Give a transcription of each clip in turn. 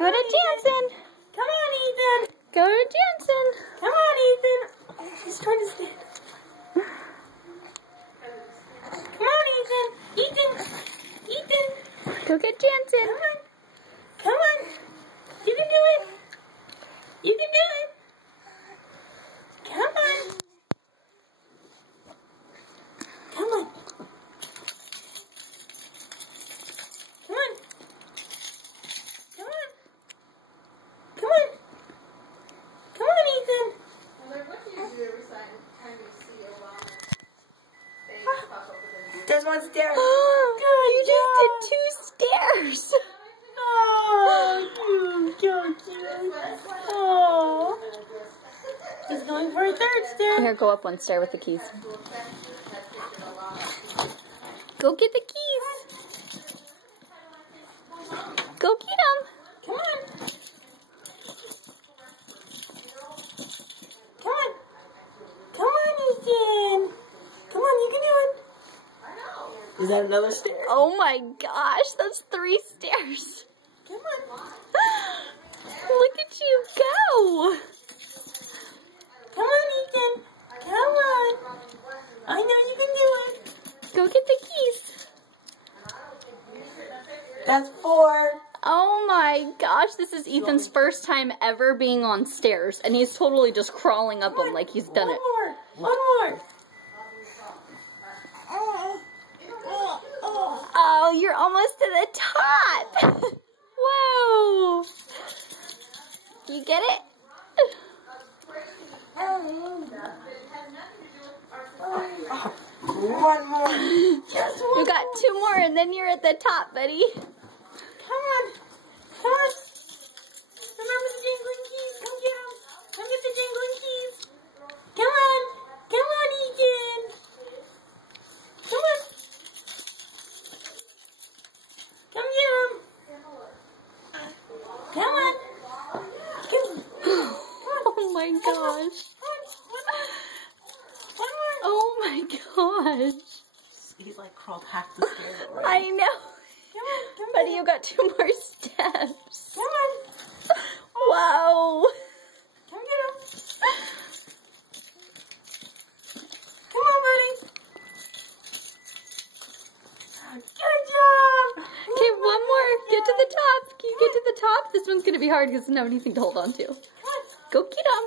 Go to Jansen. Come on, Ethan. Go to Jansen. Come on, Ethan. He's trying to stand. Come on, Ethan. Ethan. Ethan. Go get Jansen. Come on. Come on. You can do it. You can do it. Come on. Come on. Come on. Come on. Come on. Come on, Ethan. What do you do every time you see a wellness page pop up with There's one stair. You just did 2 stairs. Oh, cute. Oh. Just going for a 3rd stair. Here, go up 1 stair with the keys. Go get the keys. Go get them. Come on. Come on. Come on, Ethan. Come on, you can do it. Is that another stair? Oh my gosh, that's 3 stairs. Come on. Look at you go. Come on, Ethan. Come on. I know you can do it. Go get the keys. That's 4. Oh my gosh, this is Ethan's first time ever being on stairs, and he's totally just crawling up them like he's done it. One more. Oh, you're almost to the top. Whoa. You get it? One more. Just one. You got 2 more, and then you're at the top, buddy. Come on. Come on. Remember the jingling keys. Come get them. Come get the jingling keys. Come on. Come on, Ethan. Come on. Come get them. Come on. Oh my gosh. One more. Oh my gosh. He's like crawled half the stairs already. I know. Come on. Buddy, you got 2 more steps. Come on. Whoa. Come get him. Come on, buddy. Good job. Okay, 1 more. Get to the top. Can you get to the top? This one's going to be hard because there's no anything to hold on to. Go get them.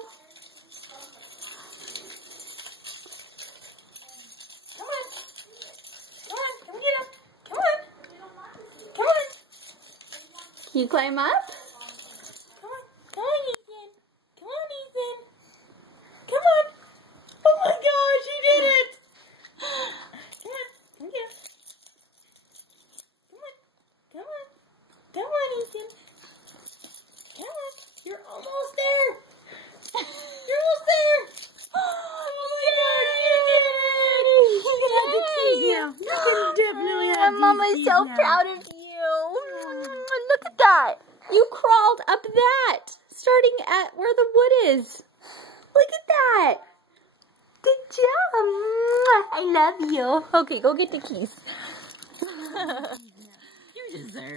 Come on. Come on. Come get him. Come on. Come on. Can you climb up? Come on. Come on, Ethan. Come on, Ethan. Come on. Oh my gosh, he did it. Come on. Come get him. Come on. Come on. Come on, Ethan. Come on. You're almost there. You're almost there. Oh my God, you did it. You can have the keys now. You can definitely have these Mama's keys so now. proud of you. Look at that. You crawled up that, starting at where the wood is. Look at that. Good job. I love you. Okay, go get the keys. You deserve